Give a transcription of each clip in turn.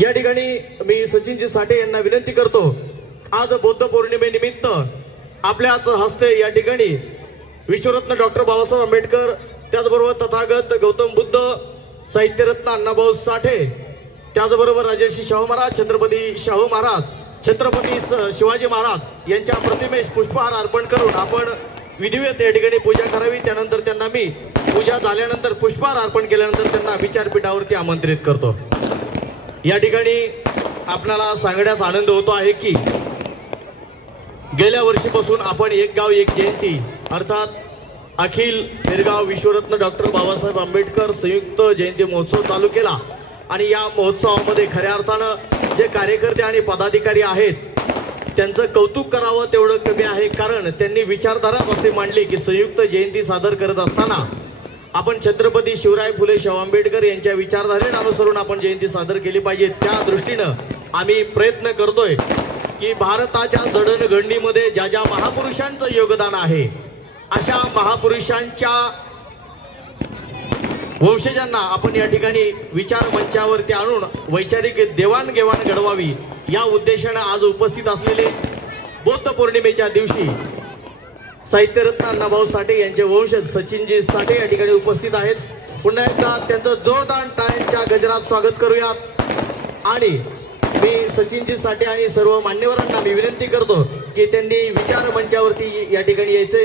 या ठिकाणी मी सचिनजी साठे यांना विनंती करतो आज बौद्ध पौर्णिमेनिमित्त आपल्याच हस्ते या ठिकाणी विश्वरत्न डॉक्टर बाबासाहेब आंबेडकर त्याचबरोबर तथागत गौतम बुद्ध साहित्यरत्न अण्णाभाऊ साठे त्याचबरोबर राजर्षी शाहू महाराज छत्रपती शाहू महाराज छत्रपती स- शिवाजी महाराज यांच्या प्रतिमेस पुष्पहार अर्पण करून आपण विधिवेत या ठिकाणी पूजा करावी. त्यानंतर त्यांना मी पूजा झाल्यानंतर पुष्पहार अर्पण केल्यानंतर त्यांना विचारपीठावरती आमंत्रित करतो. या ठिकाणी आपल्याला सांगण्यास आनंद होतो आहे की गेल्या वर्षीपासून आपण एक गाव एक जयंती अर्थात अखिल निर्गाव विश्वरत्न डॉक्टर बाबासाहेब आंबेडकर संयुक्त जयंती महोत्सव चालू केला. आणि या महोत्सवामध्ये खऱ्या अर्थानं जे कार्यकर्ते आणि पदाधिकारी आहेत त्यांचं कौतुक करावं तेवढं कमी आहे. कारण त्यांनी विचारधाराच असे मांडली की संयुक्त जयंती सादर करत असताना आपण छत्रपती शिवराय फुले शाहू आंबेडकर यांच्या विचारधारेला अनुसरून आपण जयंती सादर केली पाहिजे. त्या दृष्टीनं आम्ही प्रयत्न करतोय की भारताच्या जडणघडणीमध्ये ज्या ज्या महापुरुषांचं योगदान आहे अशा महापुरुषांच्या वंशजांना आपण या ठिकाणी विचार मंचावरती आणून वैचारिक देवाणघेवाण घडवावी या उद्देशानं आज उपस्थित असलेले बौद्ध पौर्णिमेच्या दिवशी साहित्यरत्न अण्णाभाऊ साठे यांचे वंशज सचिनजी साठे या ठिकाणी उपस्थित आहेत. पुन्हा एकदा त्यांचं जोरदार टाळ्यांच्या गजरात स्वागत करूयात. आणि मी सचिनजी साठे आणि सर्व मान्यवरांना मी विनंती करतो की त्यांनी विचार मंचावरती या ठिकाणी यायचे.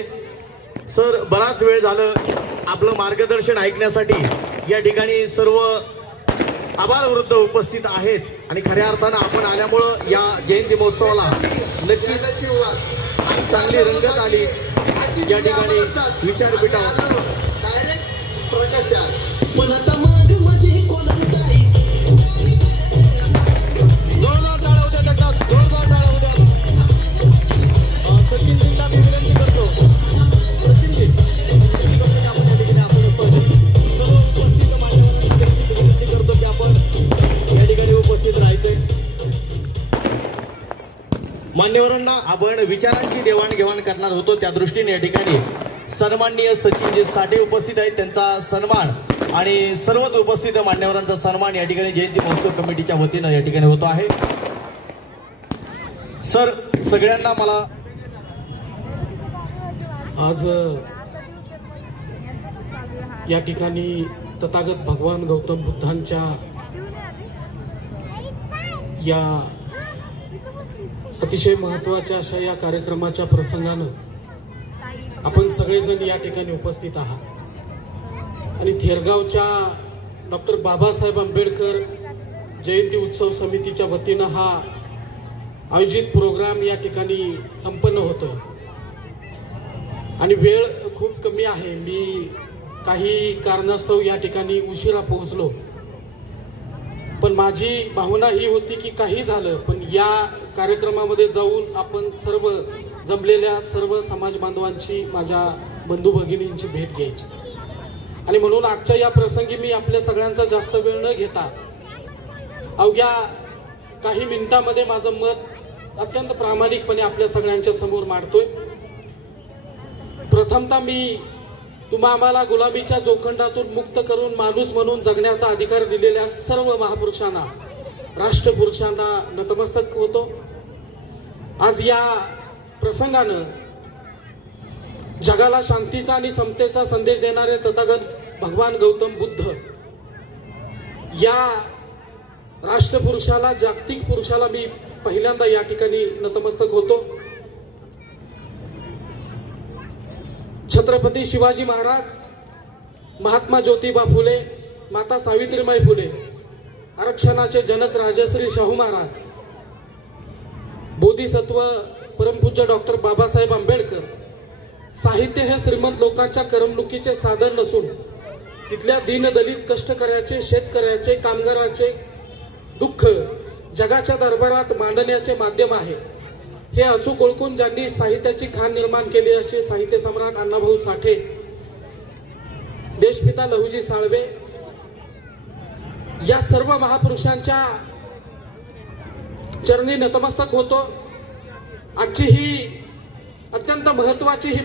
सर बराच वेळ झालं आपलं मार्गदर्शन ऐकण्यासाठी. या ठिकाणी सर्व आबाल वृद्ध उपस्थित आहेत. आणि खऱ्या अर्थानं आपण आल्यामुळं या जयंती महोत्सवाला नक्की चांगली रंगत आली. या ठिकाणी विचारपीठावर. डायरेक्ट प्रकाशात. पण आता मग करणार होतो. त्या दृष्टीने या ठिकाणी सन्माननीय सचिनजी साठे उपस्थित आहेत. त्यांचा सन्मान आणि सर्वच उपस्थित मान्यवरांचा सन्मान या ठिकाणी जयंती महोत्सव कमिटीच्या वतीनं या ठिकाणी होतो आहे. सर सगळ्यांना मला आज या ठिकाणी तथागत भगवान गौतम बुद्धांच्या या अतिशय महत्त्वाच्या अशा या कार्यक्रमाच्या प्रसंगानं आपण सगळेजण या ठिकाणी उपस्थित आहात. आणि थेरगावच्या डॉक्टर बाबासाहेब आंबेडकर जयंती उत्सव समितीच्या वतीनं हा आयोजित प्रोग्राम या ठिकाणी संपन्न होतो आणि वेळ खूप कमी आहे. मी काही कारणास्तव या ठिकाणी उशिरा पोहोचलो. पण माझी भावना ही होती की काही झालं पण या कार्यक्रमामध्ये जाऊन आपण सर्व जमलेल्या सर्व समाज बांधवांची माझ्या बंधू भगिनींची भेट घ्यायची. आणि म्हणून आजच्या या प्रसंगी मी आपल्या सगळ्यांचा जास्त वेळ न घेता अवघ्या काही मिनिटामध्ये माझं मत अत्यंत प्रामाणिकपणे आपल्या सगळ्यांच्या समोर मांडतोय. प्रथमतः मी तुम्हा आम्हाला गुलामीच्या जोखंडातून मुक्त करून माणूस म्हणून जगण्याचा अधिकार दिलेल्या सर्व महापुरुषांना राष्ट्रपुरुषांना नतमस्तक होतो. आज या प्रसंगानं जगाला शांतीचा आणि समतेचा संदेश देणारे तथागत भगवान गौतम बुद्ध या राष्ट्रपुरुषाला जागतिक पुरुषाला मी पहिल्यांदा या ठिकाणी नतमस्तक होतो. छत्रपती शिवाजी महाराज महात्मा ज्योतिबा फुले माता सावित्रीबाई फुले आरक्षणाचे जनक राजश्री शाहू महाराज बोधिसत्व परमपूज्य डॉक्टर बाबासाहेब आंबेडकर साहित्य हे श्रीमंत लोकांच्या करमणुकीचे साधन नसून इथल्या दीनदलित कष्टकऱ्याचे शेतकऱ्याचे कामगाराचे दुःख जगाच्या दरबारात मांडण्याचे माध्यम आहे. हे अचूक ओळखून ज्यांनी साहित्याची खाण निर्माण केली असे साहित्य सम्राट अण्णाभाऊ साठे देशपिता लहुजी साळवे या सर्व महापुरुषांच्या चरणी नतमस्तक होतो. आजची ही अत्यंत महत्वाची ही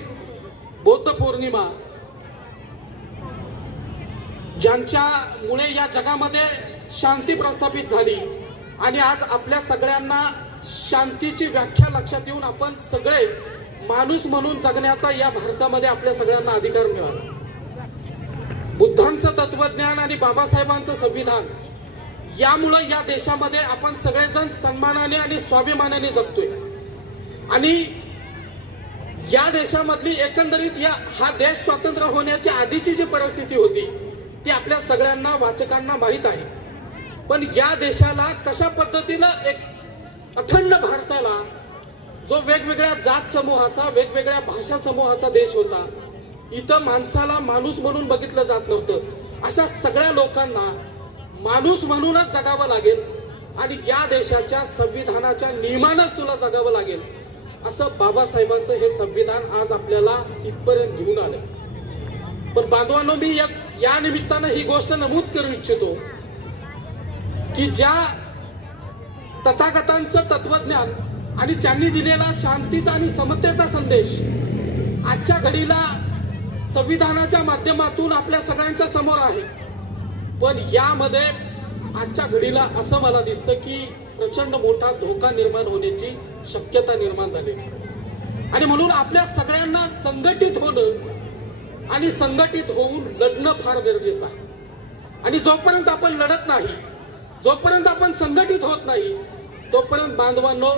बौद्ध पौर्णिमा ज्यांच्यामुळे या जगामध्ये शांती प्रस्थापित झाली आणि आज आपल्या सगळ्यांना शांतीची व्याख्या लक्षात येऊन आपण सगळे माणूस म्हणून जगण्याचा या भारतामध्ये आपल्या सगळ्यांना अधिकार मिळाला. बुद्धांचं तत्वज्ञान आणि बाबासाहेबांचं संविधान यामुळं या देशामध्ये आपण सगळेजण सन्मानाने आणि स्वाभिमानाने जगतोय. आणि या देशामधली एकंदरीत या हा देश स्वतंत्र होण्याच्या आधीची जी परिस्थिती होती ती आपल्या सगळ्यांना वाचकांना माहीत आहे. पण या देशाला कशा पद्धतीनं एक अखंड भारताला जो वेगवेगळ्या जात समूहाचा वेगवेगळ्या भाषा समूहाचा देश होता इथं माणसाला माणूस म्हणून बघितलं जात नव्हतं. अशा सगळ्या लोकांना माणूस म्हणूनच जगावं लागेल आणि या देशाच्या संविधानाच्या नियमानच तुला जगावं लागेल. असं बाबासाहेबांचं हे संविधान आज आपल्याला इथपर्यंत घेऊन आलं पण बांधवांनो मी या या निमित्तानं ही गोष्ट नमूद करू इच्छितो की ज्या तथागतांचं तत्वज्ञान आणि त्यांनी दिलेला शांतीचा आणि समतेचा संदेश आजच्या घडीला संविधानाच्या माध्यमातून आपल्या सगळ्यांच्या समोर आहे. पण यामध्ये आजच्या घडीला असं मला दिसतं की प्रचंड मोठा धोका निर्माण होण्याची शक्यता निर्माण झाली आणि म्हणून आपल्या सगळ्यांना संघटित होणं आणि संघटित होऊन लढणं फार गरजेचं आहे. आणि जोपर्यंत आपण लढत नाही जोपर्यंत आपण संघटित होत नाही तोपर्यंत बांधवांनो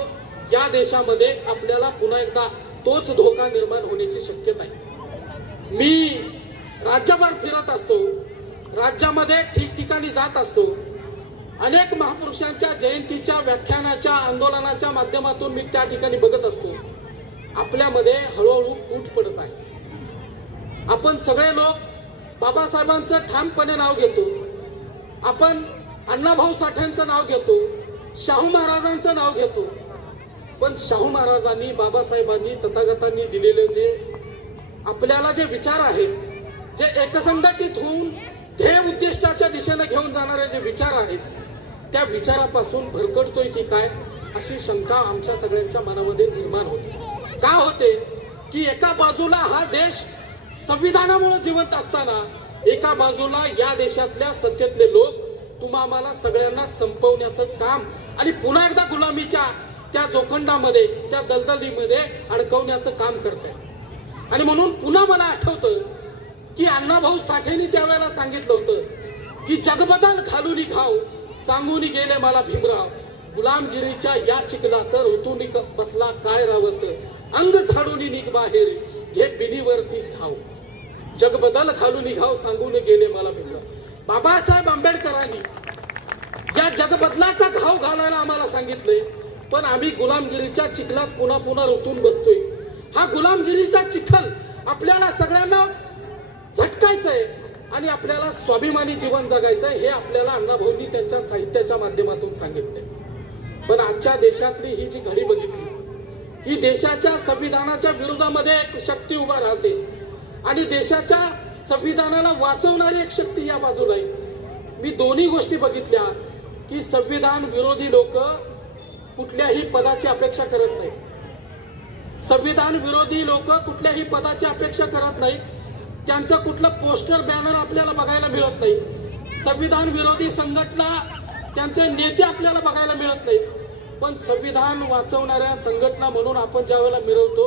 या देशामध्ये आपल्याला पुन्हा एकदा तोच धोका निर्माण होण्याची शक्यता आहे. मी राज्यभर फिरत असतो राज्यामध्ये ठिकठिकाणी जात असतो. अनेक महापुरुषांच्या जयंतीच्या व्याख्यानाच्या आंदोलनाच्या माध्यमातून मी त्या ठिकाणी बघत असतो. आपल्यामध्ये हळूहळू फूट पडत आहे. आपण सगळे लोक बाबासाहेबांचं ठामपणे नाव घेतो. आपण अण्णाभाऊ साठ्यांचं नाव घेतो. शाहू महाराजांचं नाव घेतो. पण शाहू महाराजांनी बाबासाहेबांनी तथागतांनी दिलेले जे आपल्याला जे विचार आहेत जे एकसंघटित होऊन ध्येय उद्दिष्टाच्या दिशेने घेऊन जाणारे जे विचार आहेत त्या विचारापासून भरकटतोय की काय अशी शंका आमच्या सगळ्यांच्या मनामध्ये निर्माण होते. का होते? की एका बाजूला हा देश संविधानामुळे जिवंत असताना एका बाजूला या देशातल्या सत्तेतले लोक तुम्हा आम्हाला सगळ्यांना संपवण्याचं काम आणि पुन्हा एकदा गुलामीच्या त्या जोखंडामध्ये त्या दलदलीमध्ये अडकवण्याचं काम करत आहे आणि म्हणून पुन्हा मला आठवतं की अण्णाभाऊ साठेंनी त्यावेळेला सांगितलं होतं की जगबदल घालून घाव सांगून गेले मला भीमराव. गुलामगिरीच्या या चिखला तर ऋतून बसला काय रावत? अंग झाडून निघ बाहेर घे बिनीवरती धाव. जगबदल घालून घाव सांगून गेले मला भीमराव. बाबासाहेब आंबेडकरांनी या जगबदलाचा घाव घालायला आम्हाला सांगितलंय पण आम्ही गुलामगिरीच्या चिखलात पुन्हा पुन्हा ऋतून बसतोय. हा गुलामगिरीचा चिखल आपल्याला सगळ्यांना झटकायचंय आणि आपल्याला स्वाभिमानी जीवन जगायचंय हे आपल्याला अण्णाभाऊंनी त्यांच्या साहित्याच्या माध्यमातून सांगितले. पण आजच्या देशातली ही जी घडी बघितली ही देशाच्या संविधानाच्या विरोधामध्ये एक शक्ती उभा राहते. आणि देशाच्या संविधानाला वाचवणारी एक शक्ती या बाजूला आहे मी दोन्ही गोष्टी बघितल्या की संविधान विरोधी लोक कुठल्याही पदाची अपेक्षा करत नाहीत. संविधान विरोधी लोक कुठल्याही पदाची अपेक्षा करत नाहीत. त्यांचं कुठलं पोस्टर बॅनर आपल्याला बघायला मिळत नाही संविधान विरोधी संघटना त्यांचे नेते आपल्याला बघायला मिळत नाहीत. पण संविधान वाचवणाऱ्या संघटना म्हणून आपण ज्या वेळेला मिळवतो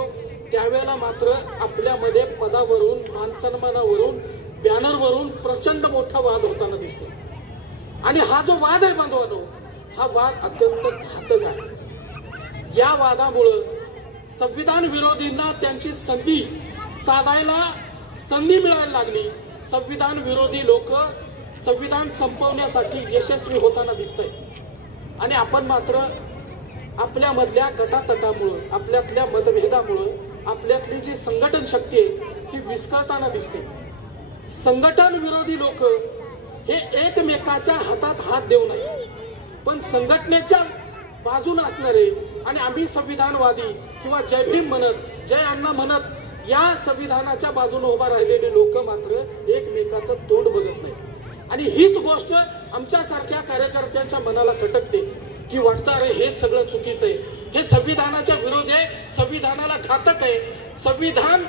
त्यावेळेला मात्र आपल्यामध्ये पदावरून मानसन्मानावरून बॅनरवरून प्रचंड मोठा वाद होताना दिसतो. आणि हा जो वाद आहे बांधवानो हा वाद अत्यंत घातक आहे. या वादामुळं संविधान विरोधींना त्यांची संधी साधायला संधी मिळायला लागली. संविधान विरोधी लोक संविधान संपवण्यासाठी यशस्वी होताना दिसतंय. आणि आपण मात्र आपल्यामधल्या गटातटामुळं आपल्यातल्या मतभेदामुळं आपल्यातली जी संघटन शक्ती आहे ती विस्कळताना दिसते. संघटन विरोधी लोक हे एकमेकाच्या हातात हात देऊ नये. पण संघटनेच्या बाजून असणारे आणि आम्ही संविधानवादी किंवा जय भीम म्हणत जय अण्णा म्हणत या संविधानाच्या बाजूने उभा राहिलेले लोक मात्र एकमेकाचं तोंड बघत नाही आणि हीच गोष्ट आमच्यासारख्या कार्यकर्त्यांच्या मनाला खटकते की वाटतं अरे हे सगळं चुकीचं आहे. हे संविधानाच्या विरोध आहे. संविधानाला घातक आहे. संविधान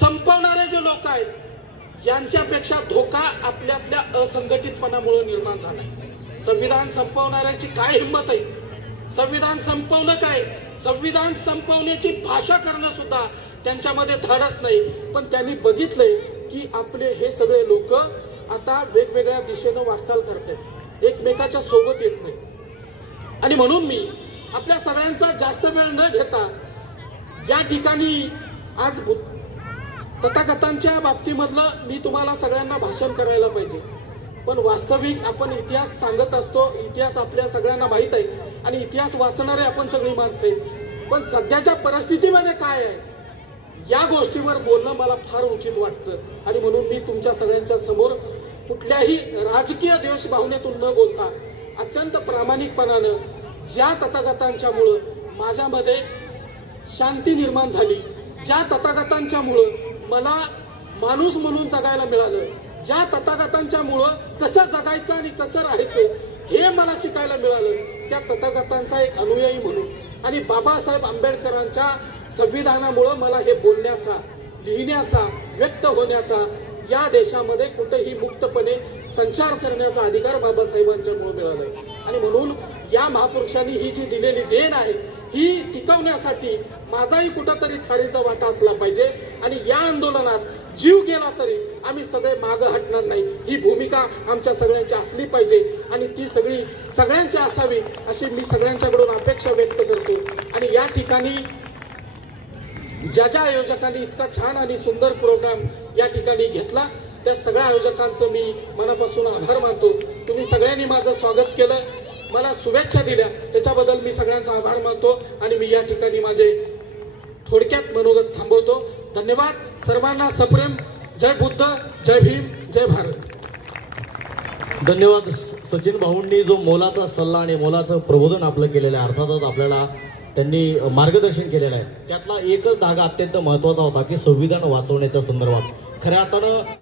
संपवणारे जे लोक आहेत यांच्यापेक्षा धोका आपल्यातल्या असंघटितपणामुळे निर्माण झालाय. संविधान संपवणाऱ्यांची काय हिंमत आहे? संविधान संपवणं काय? संविधान संपवण्याची भाषा करणं सुद्धा त्यांच्यामध्ये धाडस नाही. पण त्यांनी बघितलंय की आपले हे सगळे लोक आता वेगवेगळ्या दिशेनं वाटचाल करतात एकमेकाच्या सोबत येत नाही आणि म्हणून मी आपल्या सगळ्यांचा जास्त वेळ न घेता या ठिकाणी आज बु- तथागतांच्या बाबतीमधलं मी तुम्हाला सगळ्यांना भाषण करायला पाहिजे. पण वास्तविक आपण इतिहास सांगत असतो इतिहास आपल्या सगळ्यांना माहीत आहे आणि इतिहास वाचणारे आपण सगळी माणसं आहेत. पण सध्याच्या परिस्थितीमध्ये काय आहे? या गोष्टीवर बोलणं मला फार उचित वाटतं आणि म्हणून मी तुमच्या सगळ्यांच्या समोर कुठल्याही राजकीय देशभावनेतून न बोलता अत्यंत प्रामाणिकपणानं ज्या तथागतांच्यामुळं माझ्यामध्ये शांती निर्माण झाली ज्या तथागतांच्यामुळं मला माणूस म्हणून जगायला मिळालं ज्या तथागतांच्यामुळं कसं जगायचं आणि कसं राहायचं हे मला शिकायला मिळालं त्या तथागतांचा एक अनुयायी म्हणून. आणि बाबासाहेब आंबेडकरांच्या संविधानामुळं मला हे बोलण्याचा लिहिण्याचा व्यक्त होण्याचा या देशामध्ये कुठेही मुक्तपणे संचार करण्याचा अधिकार बाबासाहेबांच्यामुळे मिळाला आणि म्हणून या महापुरुषांनी ही जी दिलेली देण आहे ही टिकवण्यासाठी माझाही कुठंतरी खारीचा वाटा असला पाहिजे. आणि या आंदोलनात जीव गेला तरी आम्ही सगळे मागं हटणार नाही. ही भूमिका आमच्या सगळ्यांची असली पाहिजे. आणि ती सगळी सगळ्यांची असावी अशी मी सगळ्यांच्याकडून अपेक्षा व्यक्त करतो. आणि या ठिकाणी ज्या ज्या आयोजकांनी इतका छान आणि सुंदर प्रोग्राम या ठिकाणी घेतला त्या सगळ्या आयोजकांचं मी मनापासून आभार मानतो. तुम्ही सगळ्यांनी माझं स्वागत केलं. मला शुभेच्छा दिल्या. त्याच्याबद्दल मी सगळ्यांचा आभार मानतो आणि मी या ठिकाणी माझे थोडक्यात मनोगत थांबवतो. धन्यवाद. सर्वांना सप्रेम. जय बुद्ध जय भीम जय भारत. धन्यवाद सचिन भाऊंनी जो मोलाचा सल्ला आणि मोलाचं प्रबोधन आपलं केलेलं आहे अर्थातच आपल्याला त्यांनी मार्गदर्शन केलेलं आहे. त्यातला एकच धागा अत्यंत महत्त्वाचा होता की संविधान वाचवण्याच्या संदर्भात. खऱ्या अर्थानं